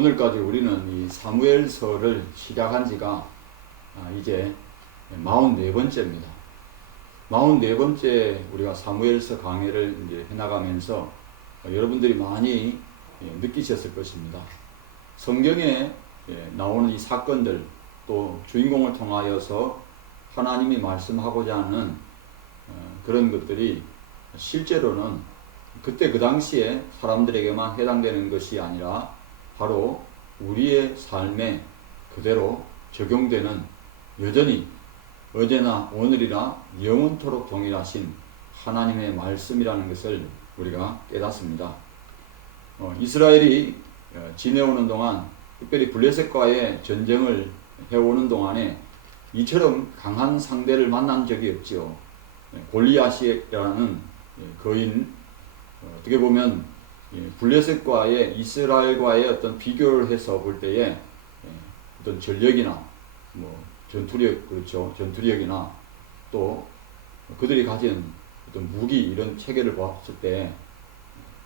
오늘까지 우리는 이 사무엘서를 시작한 지가 이제 44번째입니다. 44번째 우리가 사무엘서 강해를 이제 해나가면서 여러분들이 많이 느끼셨을 것입니다. 성경에 나오는 이 사건들 또 주인공을 통하여서 하나님이 말씀하고자 하는 그런 것들이 실제로는 그때 그 당시에 사람들에게만 해당되는 것이 아니라 바로 우리의 삶에 그대로 적용되는 여전히 어제나 오늘이나 영원토록 동일하신 하나님의 말씀이라는 것을 우리가 깨닫습니다. 이스라엘이 지내오는 동안 특별히 블레셋과의 전쟁을 해오는 동안에 이처럼 강한 상대를 만난 적이 없지요. 골리앗이라는 거인, 어떻게 보면 블레셋과의 이스라엘과의 어떤 비교를 해서 볼 때에 어떤 전력이나 전투력, 그렇죠, 전투력이나 또 그들이 가진 어떤 무기 이런 체계를 봤을 때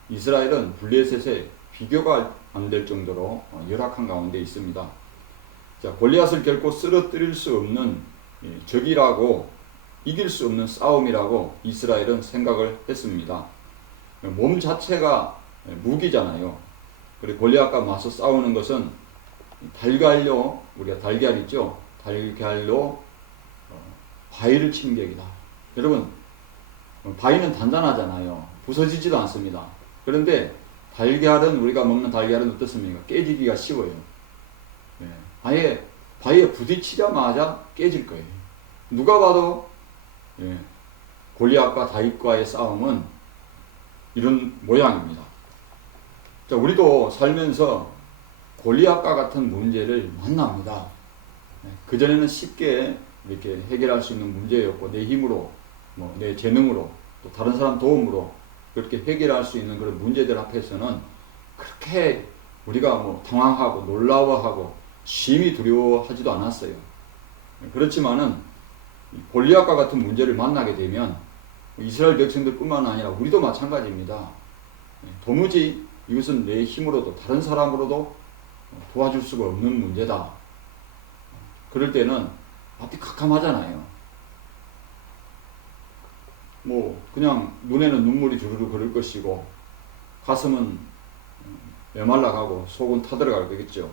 이스라엘은 블레셋에 비교가 안 될 정도로 열악한 가운데 있습니다. 자, 골리앗을 결코 쓰러뜨릴 수 없는 적이라고, 이길 수 없는 싸움이라고 이스라엘은 생각을 했습니다. 몸 자체가 무기잖아요. 그리고 골리앗과 맞서 싸우는 것은 달걀로, 우리가 달걀 있죠? 달걀로 바위를 치는 격이다. 여러분, 바위는 단단하잖아요. 부서지지도 않습니다. 그런데 달걀은, 우리가 먹는 달걀은 어떻습니까? 깨지기가 쉬워요. 아예 바위에 부딪히자마자 깨질 거예요. 누가 봐도 골리앗과 다윗과의 싸움은 이런 모양입니다. 자, 우리도 살면서 골리앗과 같은 문제를 만납니다. 그전에는 쉽게 이렇게 해결할 수 있는 문제였고, 내 힘으로, 내 재능으로, 또 다른 사람 도움으로 그렇게 해결할 수 있는 그런 문제들 앞에서는 그렇게 우리가 당황하고 놀라워하고 심히 두려워하지도 않았어요. 그렇지만은 골리앗과 같은 문제를 만나게 되면 이스라엘 백성들뿐만 아니라 우리도 마찬가지입니다. 도무지 이것은 내 힘으로도 다른 사람으로도 도와줄 수가 없는 문제다. 그럴 때는 앞이 캄캄하잖아요. 그냥 눈에는 눈물이 주르르 흐를 것이고 가슴은 메말라가고 속은 타들어갈 거겠죠.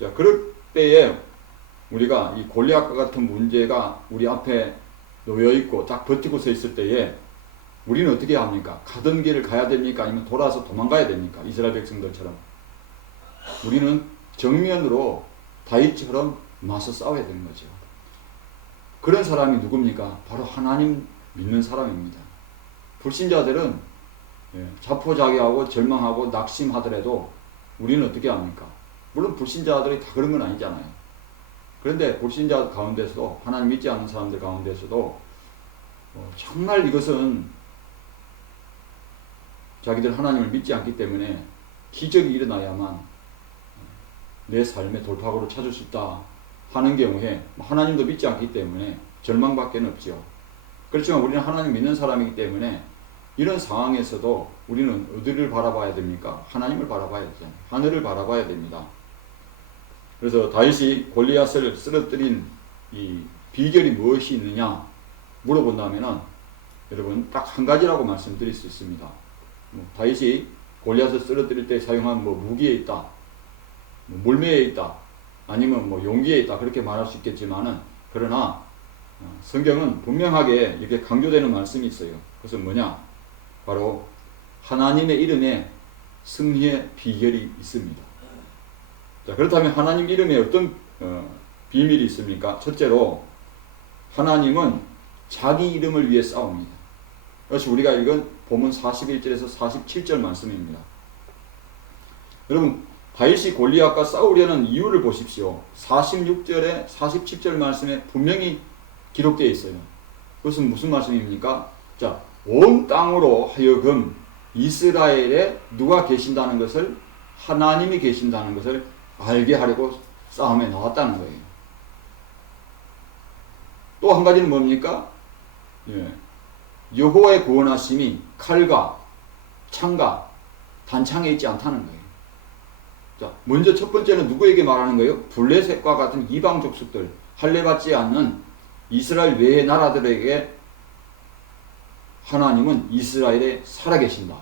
자, 그럴 때에 우리가 이 골리앗과 같은 문제가 우리 앞에 놓여있고 딱 버티고 서 있을 때에 우리는 어떻게 합니까? 가던 길을 가야 됩니까? 아니면 돌아서 도망가야 됩니까? 이스라엘 백성들처럼. 우리는 정면으로 다윗처럼 맞서 싸워야 되는 거죠. 그런 사람이 누굽니까? 바로 하나님 믿는 사람입니다. 불신자들은 자포자기하고 절망하고 낙심하더라도 우리는 어떻게 합니까? 물론 불신자들이 다 그런 건 아니잖아요. 그런데 불신자 가운데서도, 하나님 믿지 않는 사람들 가운데서도 정말 이것은 자기들 하나님을 믿지 않기 때문에 기적이 일어나야만 내 삶의 돌파구를 찾을 수 있다 하는 경우에 하나님도 믿지 않기 때문에 절망밖에 없죠. 그렇지만 우리는 하나님 믿는 사람이기 때문에 이런 상황에서도 우리는 어디를 바라봐야 됩니까? 하나님을 바라봐야 되잖아요. 하늘을 바라봐야 됩니다. 그래서 다윗이 골리앗을 쓰러뜨린 이 비결이 무엇이 있느냐 물어본다면은 여러분 딱 한 가지라고 말씀드릴 수 있습니다. 다윗이 골리앗을 쓰러뜨릴 때 사용한 무기에 있다, 물매에 있다, 아니면 용기에 있다, 그렇게 말할 수 있겠지만은, 그러나 성경은 분명하게 이렇게 강조되는 말씀이 있어요. 그것은 뭐냐? 바로 하나님의 이름에 승리의 비결이 있습니다. 자, 그렇다면 하나님 이름에 어떤 비밀이 있습니까? 첫째로 하나님은 자기 이름을 위해 싸웁니다. 그것이 우리가 읽은 본문 41절에서 47절 말씀입니다. 여러분, 다윗이 골리앗과 싸우려는 이유를 보십시오. 46절에 47절 말씀에 분명히 기록되어 있어요. 그것은 무슨 말씀입니까? 자, 온 땅으로 하여금 이스라엘에 누가 계신다는 것을, 하나님이 계신다는 것을 알게 하려고 싸움에 나왔다는 거예요. 또 한 가지는 뭡니까? 여호와의 구원하심이 칼과 창과 단창에 있지 않다는 거예요. 자, 먼저 첫 번째는 누구에게 말하는 거예요? 블레셋과 같은 이방 족속들, 할례받지 않는 이스라엘 외의 나라들에게 하나님은 이스라엘에 살아계신다.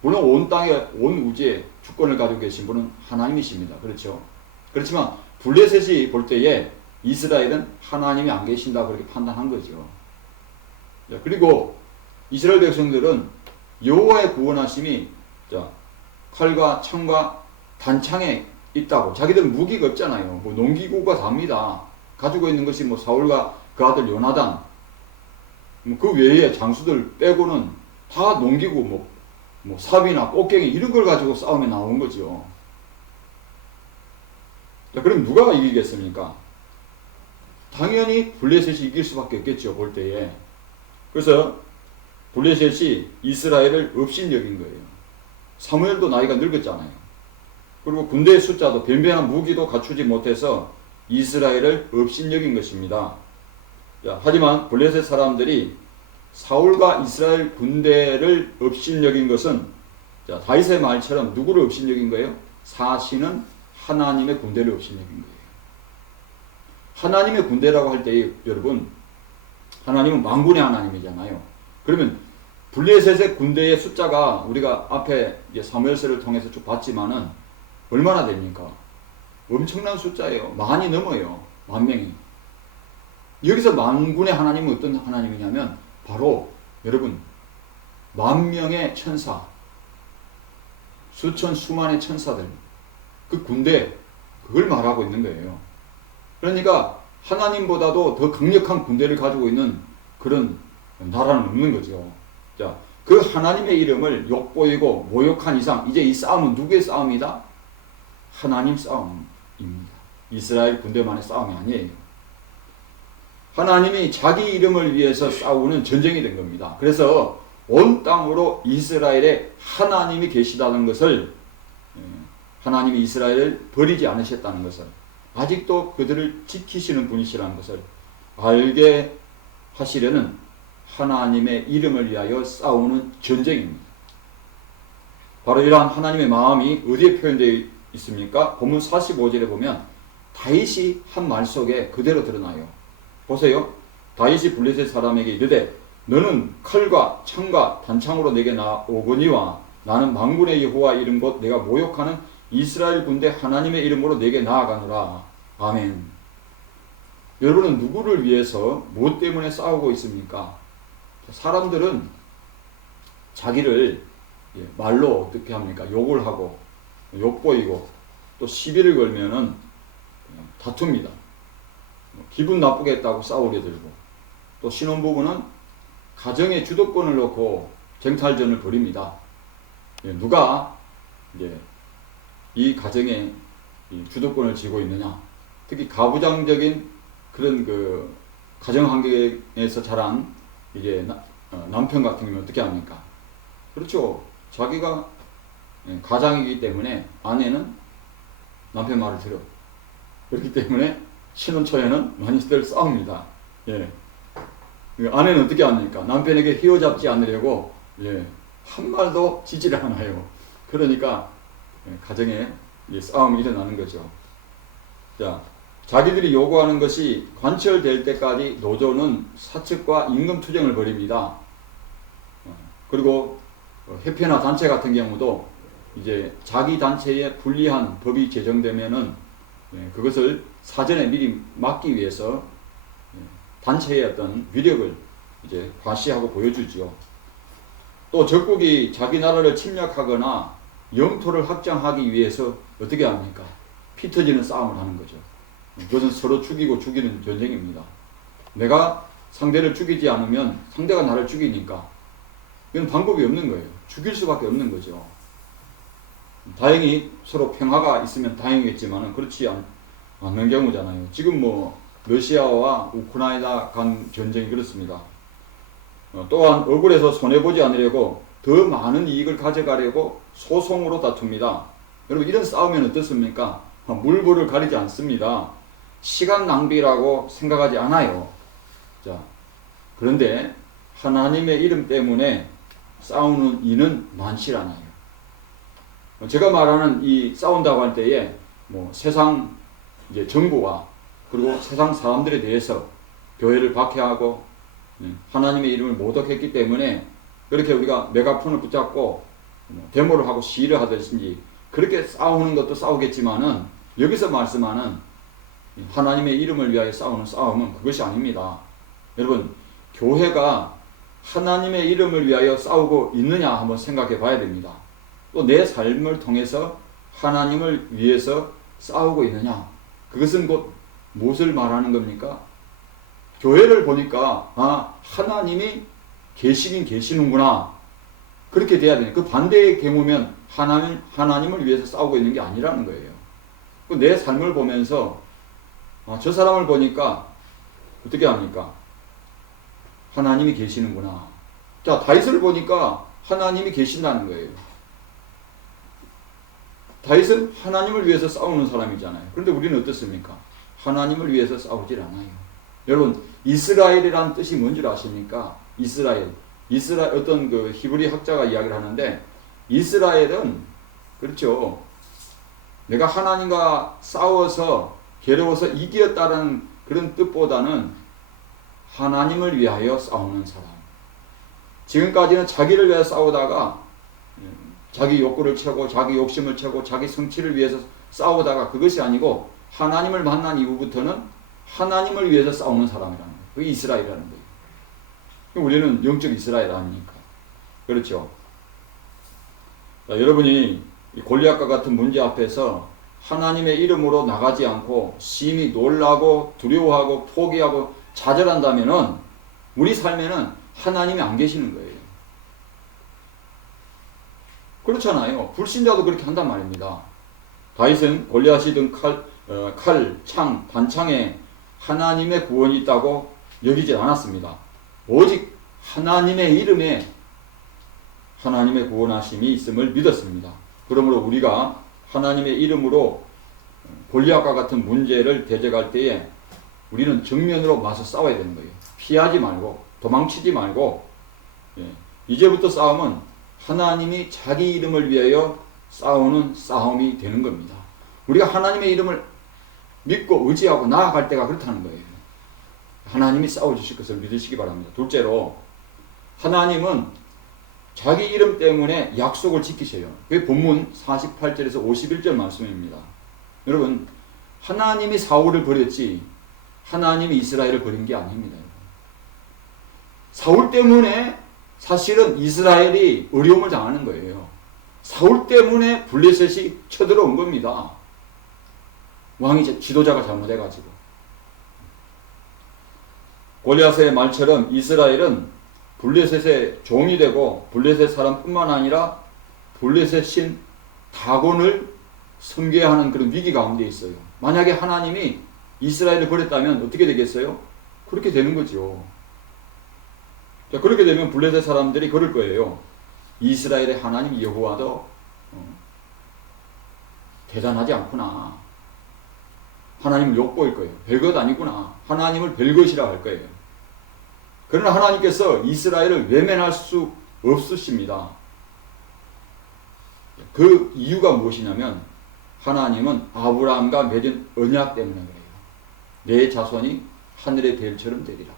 물론 온 땅에, 온 우주에 주권을 가지고 계신 분은 하나님이십니다. 그렇죠? 그렇지만 블레셋이 볼 때에 이스라엘은 하나님이 안 계신다 그렇게 판단한 거죠. 그리고 이스라엘 백성들은 여호와의 구원하심이 칼과 창과 단창에 있다고. 자기들은 무기가 없잖아요. 뭐 농기구가 답니다. 가지고 있는 것이 뭐 사울과 그 아들 요나단, 그 외에 장수들 빼고는 다 농기구, 뭐 삽이나 꽃갱이 이런 걸 가지고 싸움에 나온 거죠. 자, 그럼 누가 이기겠습니까? 당연히 블레셋이 이길 수밖에 없겠죠, 볼 때에. 그래서 블레셋이 이스라엘을 업신여긴 거예요. 사무엘도 나이가 늙었잖아요. 그리고 군대의 숫자도 변변한 무기도 갖추지 못해서 이스라엘을 업신여긴 것입니다. 자, 하지만 블레셋 사람들이 사울과 이스라엘 군대를 업신여긴 것은, 자, 다윗의 말처럼 누구를 업신여긴 거예요? 사실은 하나님의 군대를 업신여긴 거예요. 하나님의 군대라고 할 때 여러분, 하나님은 만군의 하나님이잖아요. 그러면 블레셋의 군대의 숫자가 우리가 앞에 사무엘서를 통해서 쭉 봤지만은 얼마나 됩니까? 엄청난 숫자예요. 많이 넘어요. 10,000명이. 여기서 만군의 하나님은 어떤 하나님이냐면 바로 여러분 10,000명의 천사, 수천 수만의 천사들, 그 군대, 그걸 말하고 있는 거예요. 그러니까 하나님보다도 더 강력한 군대를 가지고 있는 그런 나라는 없는 거죠. 자, 그 하나님의 이름을 욕보이고 모욕한 이상 이제 이 싸움은 누구의 싸움이다? 하나님 싸움입니다. 이스라엘 군대만의 싸움이 아니에요. 하나님이 자기 이름을 위해서 싸우는 전쟁이 된 겁니다. 그래서 온 땅으로 이스라엘에 하나님이 계시다는 것을, 하나님이 이스라엘을 버리지 않으셨다는 것을, 아직도 그들을 지키시는 분이시라는 것을 알게 하시려는 하나님의 이름을 위하여 싸우는 전쟁입니다. 바로 이러한 하나님의 마음이 어디에 표현되어 있습니까? 본문 45절에 보면 다윗이 한 말 속에 그대로 드러나요. 보세요. 다윗이 블레셋 사람에게 이르되 너는 칼과 창과 단창으로 내게 나오거니와 나는 만군의 여호와 이름 곧 내가 모욕하는 이스라엘 군대 하나님의 이름으로 내게 나아가노라. 아멘. 여러분은 누구를 위해서 무엇 때문에 싸우고 있습니까? 사람들은 자기를 말로 어떻게 합니까? 욕을 하고 욕보이고 또 시비를 걸면은 다툽니다. 기분 나쁘게 했다고 싸우게 들고, 또 신혼부부는 가정의 주도권을 놓고 쟁탈전을 벌입니다. 누가 이제 이 가정의 주도권을 쥐고 있느냐, 특히 가부장적인 그런 그 가정 환경에서 자란 이게 남편 같은 경우는 어떻게 합니까? 그렇죠. 자기가 가장이기 때문에 아내는 남편 말을 들어. 그렇기 때문에 신혼 초에는 많이들 싸웁니다. 예. 아내는 어떻게 합니까? 남편에게 휘어잡지 않으려고 한 말도 지지를 않아요. 그러니까 가정에 싸움이 일어나는 거죠. 자, 자기들이 요구하는 것이 관철될 때까지 노조는 사측과 임금 투쟁을 벌입니다. 그리고 협회나 단체 같은 경우도 이제 자기 단체에 불리한 법이 제정되면은 그것을 사전에 미리 막기 위해서 단체의 어떤 위력을 이제 과시하고 보여주지요. 또 적국이 자기 나라를 침략하거나 영토를 확장하기 위해서 어떻게 합니까? 피 터지는 싸움을 하는 거죠. 그것은 서로 죽이고 죽이는 전쟁입니다. 내가 상대를 죽이지 않으면 상대가 나를 죽이니까 이건 방법이 없는 거예요. 죽일 수밖에 없는 거죠. 다행히 서로 평화가 있으면 다행이겠지만 그렇지 않는 경우잖아요. 지금 뭐 러시아와 우크라이나 간 전쟁이 그렇습니다. 또한 억울해서 손해보지 않으려고 더 많은 이익을 가져가려고 소송으로 다툽니다. 여러분, 이런 싸움은 어떻습니까? 물불을 가리지 않습니다. 시간 낭비라고 생각하지 않아요. 자, 그런데 하나님의 이름 때문에 싸우는 이는 많지 않아요. 제가 말하는 이 싸운다고 할 때에 뭐 세상 이제 정부와 그리고 세상 사람들에 대해서 교회를 박해하고 하나님의 이름을 모독했기 때문에 그렇게 우리가 메가폰을 붙잡고 데모를 하고 시위를 하듯이 그렇게 싸우는 것도 싸우겠지만은 여기서 말씀하는 하나님의 이름을 위하여 싸우는 싸움은 그것이 아닙니다. 여러분, 교회가 하나님의 이름을 위하여 싸우고 있느냐 한번 생각해 봐야 됩니다. 또 내 삶을 통해서 하나님을 위해서 싸우고 있느냐, 그것은 곧 무엇을 말하는 겁니까? 교회를 보니까 하나님이 계시긴 계시는구나, 그렇게 돼야 되네. 그 반대의 경우면 하나님을 위해서 싸우고 있는 게 아니라는 거예요. 내 삶을 보면서 저 사람을 보니까 어떻게 합니까? 하나님이 계시는구나. 자, 다윗을 보니까 하나님이 계신다는 거예요. 다윗은 하나님을 위해서 싸우는 사람이잖아요. 그런데 우리는 어떻습니까? 하나님을 위해서 싸우질 않아요. 여러분, 이스라엘이라는 뜻이 뭔 줄 아십니까? 이스라엘 어떤 그 히브리 학자가 이야기를 하는데, 이스라엘은 그렇죠, 내가 하나님과 싸워서 괴로워서 이겼다는 그런 뜻보다는 하나님을 위하여 싸우는 사람. 지금까지는 자기를 위해 싸우다가 자기 욕구를 채우고 자기 욕심을 채우고 자기 성취를 위해서 싸우다가 그것이 아니고 하나님을 만난 이후부터는 하나님을 위해서 싸우는 사람이라는 거예요. 그게 이스라엘이라는 거예요. 우리는 영적 이스라엘 아닙니까? 그렇죠. 자, 여러분이 골리앗과 같은 문제 앞에서 하나님의 이름으로 나가지 않고 심히 놀라고 두려워하고 포기하고 좌절한다면은 우리 삶에는 하나님이 안 계시는 거예요. 그렇잖아요. 불신자도 그렇게 한단 말입니다. 다윗은 골리앗이 든 칼, 창, 단창에 하나님의 구원이 있다고 여기지 않았습니다. 오직 하나님의 이름에 하나님의 구원하심이 있음을 믿었습니다. 그러므로 우리가 하나님의 이름으로 골리앗과 같은 문제를 대적할 때에 우리는 정면으로 맞서 싸워야 되는 거예요. 피하지 말고 도망치지 말고, 이제부터 싸움은 하나님이 자기 이름을 위하여 싸우는 싸움이 되는 겁니다. 우리가 하나님의 이름을 믿고 의지하고 나아갈 때가 그렇다는 거예요. 하나님이 싸워주실 것을 믿으시기 바랍니다. 둘째로, 하나님은 자기 이름 때문에 약속을 지키셔요. 그게 본문 48절에서 51절 말씀입니다. 여러분, 하나님이 사울을 버렸지 하나님이 이스라엘을 버린 게 아닙니다. 사울 때문에 사실은 이스라엘이 어려움을 당하는 거예요. 사울 때문에 블레셋이 쳐들어온 겁니다. 왕이 지도자가 잘못해가지고. 골리앗의 말처럼 이스라엘은 블레셋의 종이 되고 블레셋 사람뿐만 아니라 블레셋 신 다곤을 섬겨야 하는 그런 위기 가운데 있어요. 만약에 하나님이 이스라엘을 버렸다면 어떻게 되겠어요? 그렇게 되는 거죠. 자, 그렇게 되면 블레셋 사람들이 그럴 거예요. 이스라엘의 하나님 여호와도 대단하지 않구나. 하나님을 욕보일 거예요. 별것 아니구나. 하나님을 별것이라 할 거예요. 그러나 하나님께서 이스라엘을 외면할 수 없으십니다. 그 이유가 무엇이냐면 하나님은 아브라함과 맺은 언약 때문에 그래요. 내 자손이 하늘의 별처럼 되리라.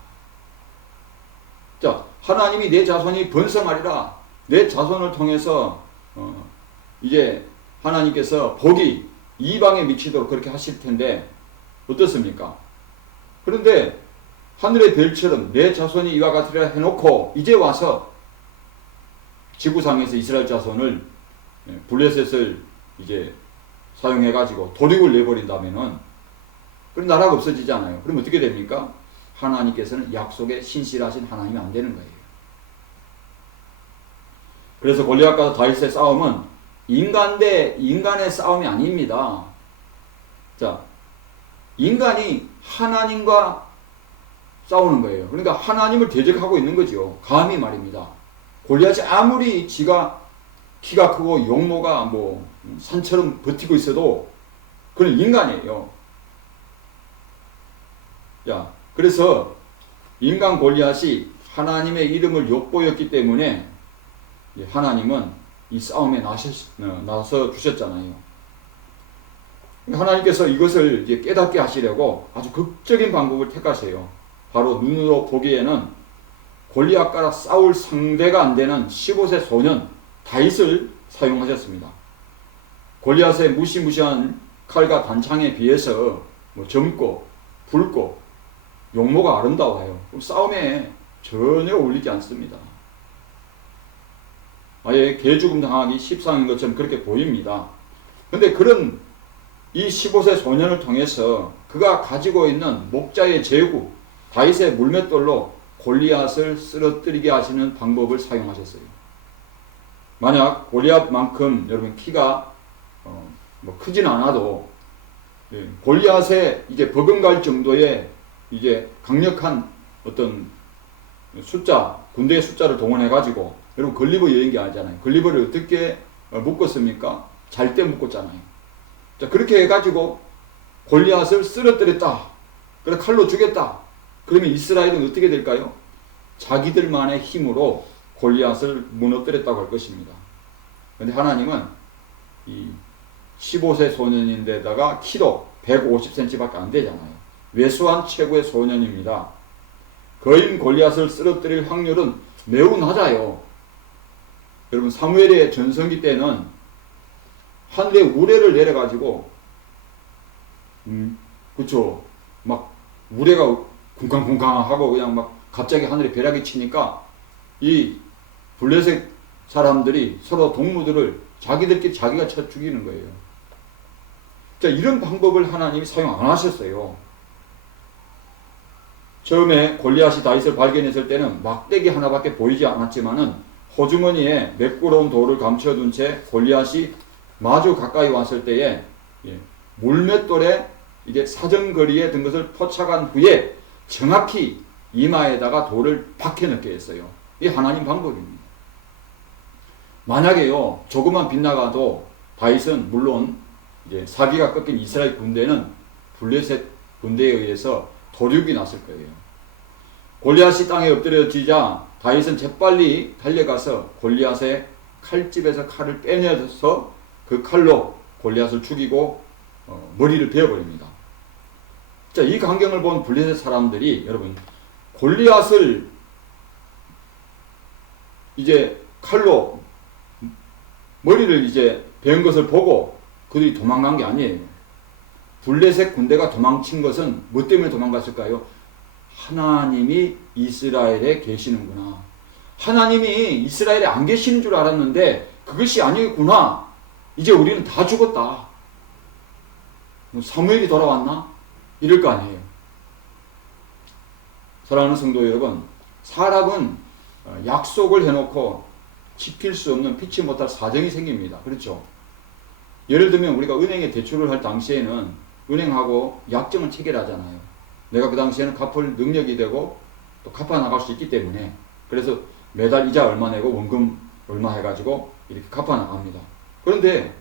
자, 하나님이 내 자손이 번성하리라. 내 자손을 통해서 이제 하나님께서 복이 이방에 미치도록 그렇게 하실 텐데 어떻습니까? 그런데 하늘의 별처럼 내 자손이 이와 같으리라 해놓고 이제 와서 지구상에서 이스라엘 자손을 블레셋을 이제 사용해가지고 도륙을 내버린다면은 그런 나라가 없어지잖아요. 그럼 어떻게 됩니까? 하나님께서는 약속에 신실하신 하나님이 안 되는 거예요. 그래서 골리앗과 다윗의 싸움은 인간 대 인간의 싸움이 아닙니다. 자, 인간이 하나님과 싸우는 거예요. 그러니까 하나님을 대적하고 있는 거죠. 감히 말입니다. 골리앗이 아무리 지가 키가 크고 용모가 뭐 산처럼 버티고 있어도 그는 인간이에요. 자, 그래서 인간 골리앗이 하나님의 이름을 욕보였기 때문에 하나님은 이 싸움에 나서 주셨잖아요. 하나님께서 이것을 이제 깨닫게 하시려고 아주 극적인 방법을 택하세요. 바로 눈으로 보기에는 골리앗과 싸울 상대가 안 되는 15세 소년 다윗을 사용하셨습니다. 골리앗의 무시무시한 칼과 단창에 비해서 젊고 붉고 용모가 아름다워요. 싸움에 전혀 어울리지 않습니다. 아예 개죽음 당하기 십상인 것처럼 그렇게 보입니다. 그런데 그런 이 15세 소년을 통해서 그가 가지고 있는 목자의 제구, 다윗의 물맷돌로 골리앗을 쓰러뜨리게 하시는 방법을 사용하셨어요. 만약 골리앗만큼 여러분 키가 크진 않아도 골리앗에 이제 버금갈 정도의 이제 강력한 어떤 군대의 숫자를 동원해 가지고 여러분 걸리버 여행기 알잖아요. 걸리버를 어떻게 묶었습니까? 잘 때 묶었잖아요. 자, 그렇게 해가지고 골리앗을 쓰러뜨렸다. 그래 칼로 죽였다. 그러면 이스라엘은 어떻게 될까요? 자기들만의 힘으로 골리앗을 무너뜨렸다고 할 것입니다. 그런데 하나님은 이 15세 소년인데다가 키도 150cm밖에 안 되잖아요. 왜소한 최고의 소년입니다. 거인 골리앗을 쓰러뜨릴 확률은 매우 낮아요. 여러분 사무엘의 전성기 때는 하늘에 우레를 내려가지고 그쵸 막 우레가 쿵쾅쿵쾅하고 그냥 막 갑자기 하늘에 벼락이 치니까 이 블레셋 사람들이 서로 동무들을 자기들끼리 자기가 쳐 죽이는 거예요. 자, 이런 방법을 하나님이 사용 안 하셨어요. 처음에 골리앗이 다윗을 발견했을 때는 막대기 하나밖에 보이지 않았지만은 호주머니에 매끄러운 돌을 감춰둔 채 골리앗이 마주 가까이 왔을 때에 물맷돌에 이제 사정거리에 든 것을 포착한 후에 정확히 이마에다가 돌을 박혀 넣게 했어요. 이게 하나님 방법입니다. 만약에요 조금만 빗나가도 다윗은 물론 이제 사기가 꺾인 이스라엘 군대는 블레셋 군대에 의해서 도륙이 났을 거예요. 골리앗이 땅에 엎드려지자 다윗은 재빨리 달려가서 골리앗의 칼집에서 칼을 빼내서 그 칼로 골리앗을 죽이고 머리를 베어버립니다. 자, 이 광경을 본 블레셋 사람들이 여러분 골리앗을 이제 칼로 머리를 이제 베은 것을 보고 그들이 도망간 게 아니에요. 블레셋 군대가 도망친 것은 뭐 때문에 도망갔을까요? 하나님이 이스라엘에 계시는구나. 하나님이 이스라엘에 안 계시는 줄 알았는데 그것이 아니구나. 이제 우리는 다 죽었다. 사무엘이 돌아왔나? 이럴 거 아니에요. 사랑하는 성도 여러분, 사람은 약속을 해놓고 지킬 수 없는 피치 못할 사정이 생깁니다. 그렇죠? 예를 들면 우리가 은행에 대출을 할 당시에는 은행하고 약정을 체결하잖아요. 내가 그 당시에는 갚을 능력이 되고 또 갚아 나갈 수 있기 때문에 그래서 매달 이자 얼마 내고 원금 얼마 해가지고 이렇게 갚아 나갑니다. 그런데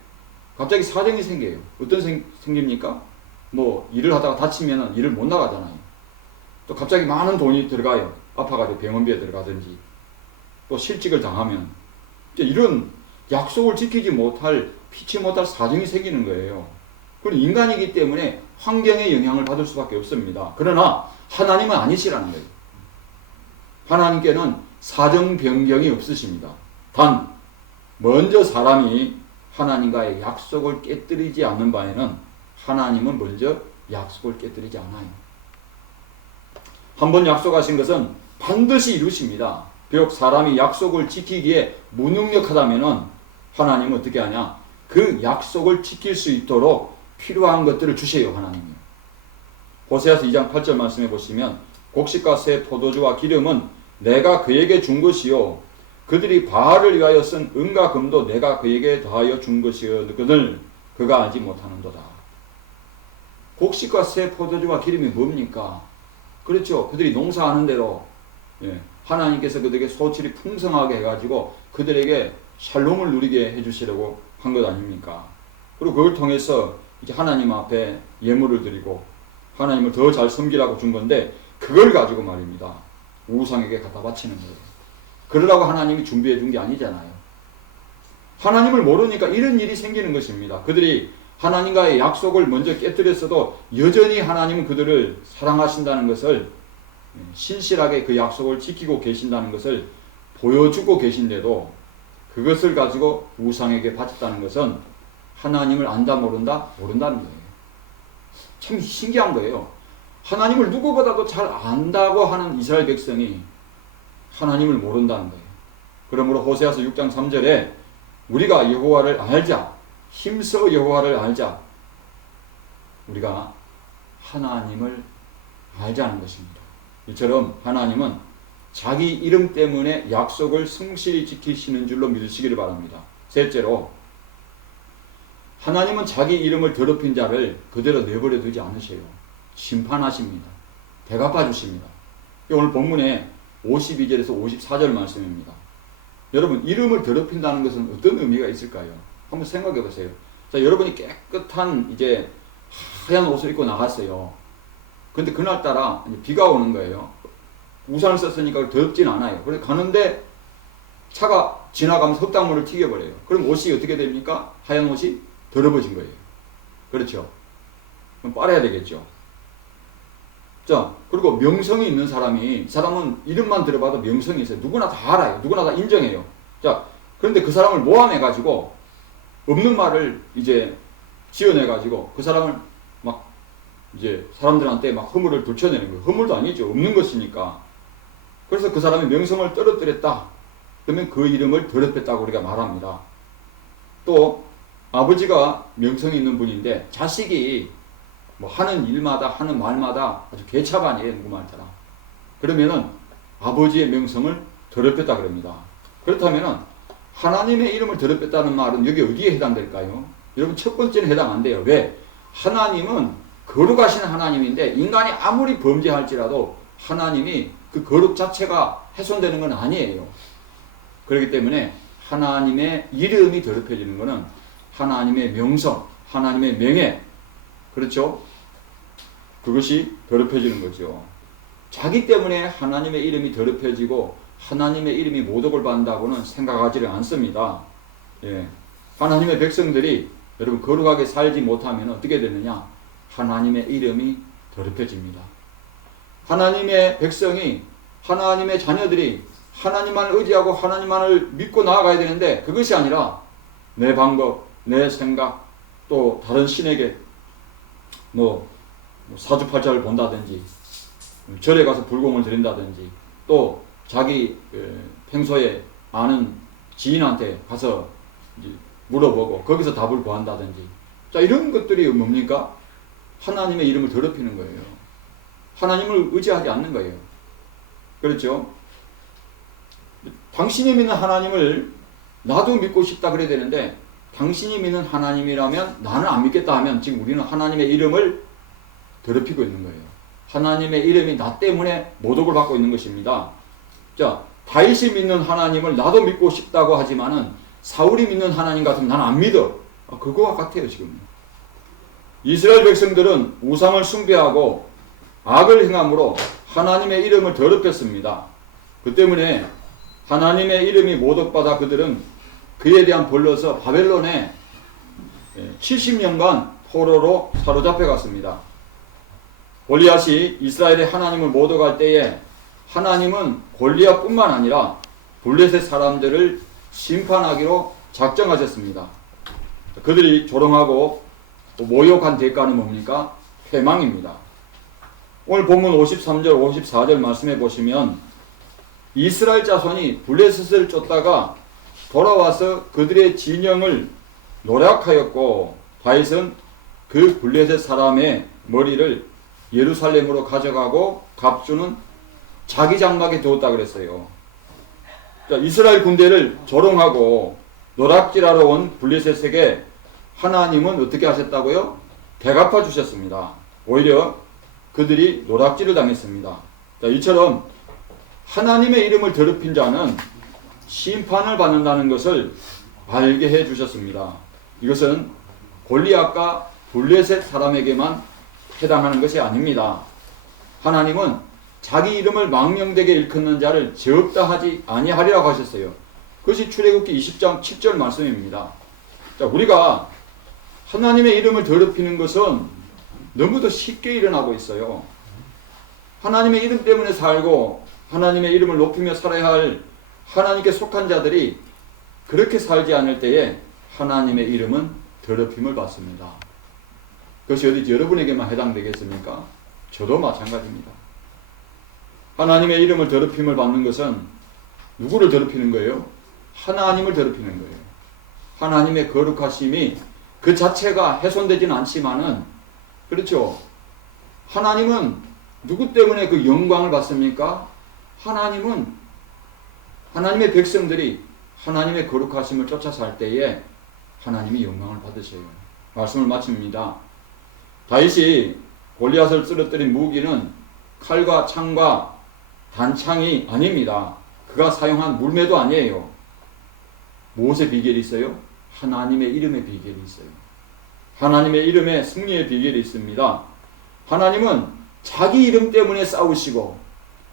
갑자기 사정이 생겨요. 어떤 생깁니까? 뭐 일을 하다가 다치면 일을 못 나가잖아요. 또 갑자기 많은 돈이 들어가요. 아파가지고 병원비에 들어가든지 또 실직을 당하면 이런 약속을 지키지 못할 피치 못할 사정이 생기는 거예요. 그건 인간이기 때문에 환경의 영향을 받을 수밖에 없습니다. 그러나 하나님은 아니시라는 거예요. 하나님께는 사정 변경이 없으십니다. 단 먼저 사람이 하나님과의 약속을 깨뜨리지 않는 바에는 하나님은 먼저 약속을 깨뜨리지 않아요. 한번 약속하신 것은 반드시 이루십니다. 비록 사람이 약속을 지키기에 무능력하다면 하나님은 어떻게 하냐? 그 약속을 지킬 수 있도록 필요한 것들을 주세요. 하나님이. 호세아서 2장 8절 말씀해 보시면 곡식과 새 포도주와 기름은 내가 그에게 준 것이요 그들이 바알을 위하여 쓴 은과 금도 내가 그에게 더하여 준 것이거늘 그가 알지 못하는도다. 곡식과 새 포도주와 기름이 뭡니까? 그렇죠. 그들이 농사하는 대로 하나님께서 그들에게 소출이 풍성하게 해가지고 그들에게 샬롬을 누리게 해주시려고 한 것 아닙니까? 그리고 그걸 통해서 이제 하나님 앞에 예물을 드리고 하나님을 더 잘 섬기라고 준 건데 그걸 가지고 말입니다. 우상에게 갖다 바치는 거예요. 그러라고 하나님이 준비해 준 게 아니잖아요. 하나님을 모르니까 이런 일이 생기는 것입니다. 그들이 하나님과의 약속을 먼저 깨뜨렸어도 여전히 하나님은 그들을 사랑하신다는 것을, 신실하게 그 약속을 지키고 계신다는 것을 보여주고 계신데도 그것을 가지고 우상에게 바쳤다는 것은 하나님을 안다 모른다? 모른다는 거예요. 참 신기한 거예요. 하나님을 누구보다도 잘 안다고 하는 이스라엘 백성이 하나님을 모른다는 거예요. 그러므로 호세아서 6장 3절에 우리가 여호와를 알자, 힘써 여호와를 알자, 우리가 하나님을 알자는 것입니다. 이처럼 하나님은 자기 이름 때문에 약속을 성실히 지키시는 줄로 믿으시기를 바랍니다. 셋째로, 하나님은 자기 이름을 더럽힌 자를 그대로 내버려 두지 않으세요. 심판하십니다. 대갚아 주십니다. 오늘 본문에 52절에서 54절 말씀입니다. 여러분, 이름을 더럽힌다는 것은 어떤 의미가 있을까요? 한번 생각해 보세요. 자, 여러분이 깨끗한 이제 하얀 옷을 입고 나갔어요. 근데 그날따라 비가 오는 거예요. 우산을 썼으니까 더럽진 않아요. 그래서 가는데 차가 지나가면서 흙탕물을 튀겨버려요. 그럼 옷이 어떻게 됩니까? 하얀 옷이 더러워진 거예요. 그렇죠? 그럼 빨아야 되겠죠. 자, 그리고 명성이 있는 사람이, 이 사람은 이름만 들어봐도 명성이 있어요. 누구나 다 알아요. 누구나 다 인정해요. 자, 그런데 그 사람을 모함해가지고 없는 말을 이제 지어내가지고 그 사람을 막 이제 사람들한테 막 허물을 들춰내는 거예요. 허물도 아니죠. 없는 것이니까. 그래서 그 사람의 명성을 떨어뜨렸다. 그러면 그 이름을 더럽혔다고 우리가 말합니다. 또 아버지가 명성이 있는 분인데 자식이 뭐 하는 일마다 하는 말마다 아주 개차반이에요. 누구 말처럼. 그러면은 아버지의 명성을 더럽혔다 그럽니다. 그렇다면은 하나님의 이름을 더럽혔다는 말은 여기 어디에 해당될까요? 여러분, 첫 번째는 해당 안 돼요. 왜? 하나님은 거룩하신 하나님인데 인간이 아무리 범죄할지라도 하나님이 그 거룩 자체가 훼손되는 건 아니에요. 그렇기 때문에 하나님의 이름이 더럽혀지는 것은 하나님의 명성, 하나님의 명예, 그렇죠? 그것이 더럽혀지는 거죠. 자기 때문에 하나님의 이름이 더럽혀지고 하나님의 이름이 모독을 받는다고는 생각하지를 않습니다. 예. 하나님의 백성들이 여러분 거룩하게 살지 못하면 어떻게 되느냐? 하나님의 이름이 더럽혀집니다. 하나님의 백성이, 하나님의 자녀들이 하나님만을 의지하고 하나님만을 믿고 나아가야 되는데 그것이 아니라 내 방법, 내 생각, 또 다른 신에게 뭐 사주팔자를 본다든지 절에 가서 불공을 드린다든지 또 자기 평소에 아는 지인한테 가서 물어보고 거기서 답을 구한다든지, 자, 이런 것들이 뭡니까? 하나님의 이름을 더럽히는 거예요. 하나님을 의지하지 않는 거예요. 그렇죠? 당신이 믿는 하나님을 나도 믿고 싶다 그래야 되는데 당신이 믿는 하나님이라면 나는 안 믿겠다 하면 지금 우리는 하나님의 이름을 더럽히고 있는 거예요. 하나님의 이름이 나 때문에 모독을 받고 있는 것입니다. 자, 다윗이 믿는 하나님을 나도 믿고 싶다고 하지만은 사울이 믿는 하나님 같으면 나는 안 믿어. 그거와 같아요, 지금. 이스라엘 백성들은 우상을 숭배하고 악을 행함으로 하나님의 이름을 더럽혔습니다. 그 때문에 하나님의 이름이 모독받아 그들은 그에 대한 벌로서 바벨론에 70년간 포로로 사로잡혀 갔습니다. 골리앗이 이스라엘의 하나님을 모독할 때에 하나님은 골리앗뿐만 아니라 블레셋 사람들을 심판하기로 작정하셨습니다. 그들이 조롱하고 모욕한 대가는 뭡니까? 회망입니다. 오늘 본문 53절 54절 말씀해 보시면 이스라엘 자손이 블레셋을 쫓다가 돌아와서 그들의 진영을 노략하였고 다윗은 그 블레셋 사람의 머리를 예루살렘으로 가져가고 갑주는 자기 장막에 두었다 그랬어요. 자, 이스라엘 군대를 조롱하고 노략질하러 온 블레셋에게 하나님은 어떻게 하셨다고요? 대갚아 주셨습니다. 오히려 그들이 노략질을 당했습니다. 자, 이처럼 하나님의 이름을 더럽힌 자는 심판을 받는다는 것을 알게 해 주셨습니다. 이것은 골리앗과 블레셋 사람에게만 해당하는 것이 아닙니다. 하나님은 자기 이름을 망령되게 일컫는 자를 죄 없다 하지 아니하리라고 하셨어요. 그것이 출애굽기 20장 7절 말씀입니다. 자, 우리가 하나님의 이름을 더럽히는 것은 너무도 쉽게 일어나고 있어요. 하나님의 이름 때문에 살고 하나님의 이름을 높이며 살아야 할 하나님께 속한 자들이 그렇게 살지 않을 때에 하나님의 이름은 더럽힘을 받습니다. 그것이 어디 여러분에게만 해당되겠습니까? 저도 마찬가지입니다. 하나님의 이름을 더럽힘을 받는 것은 누구를 더럽히는 거예요? 하나님을 더럽히는 거예요. 하나님의 거룩하심이 그 자체가 훼손되지는 않지만은, 그렇죠. 하나님은 누구 때문에 그 영광을 받습니까? 하나님은 하나님의 백성들이 하나님의 거룩하심을 쫓아 살 때에 하나님이 영광을 받으셔요. 말씀을 마칩니다. 다윗이 골리앗을 쓰러뜨린 무기는 칼과 창과 단창이 아닙니다. 그가 사용한 물매도 아니에요. 무엇의 비결이 있어요? 하나님의 이름의 비결이 있어요. 하나님의 이름에 승리의 비결이 있습니다. 하나님은 자기 이름 때문에 싸우시고,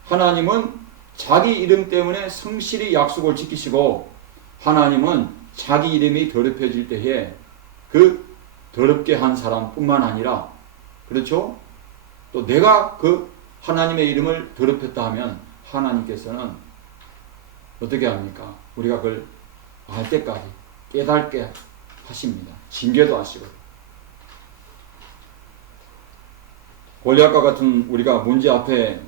하나님은 자기 이름 때문에 성실히 약속을 지키시고, 하나님은 자기 이름이 더럽혀질 때에 그 더럽게 한 사람뿐만 아니라, 그렇죠? 또 내가 그 하나님의 이름을 더럽혔다 하면 하나님께서는 어떻게 합니까? 우리가 그걸 알 때까지 깨닫게 하십니다. 징계도 하시고. 골리앗과 같은 우리가 문제 앞에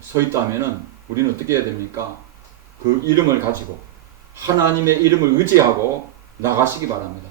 서 있다면은 우리는 어떻게 해야 됩니까? 그 이름을 가지고 하나님의 이름을 의지하고 나가시기 바랍니다.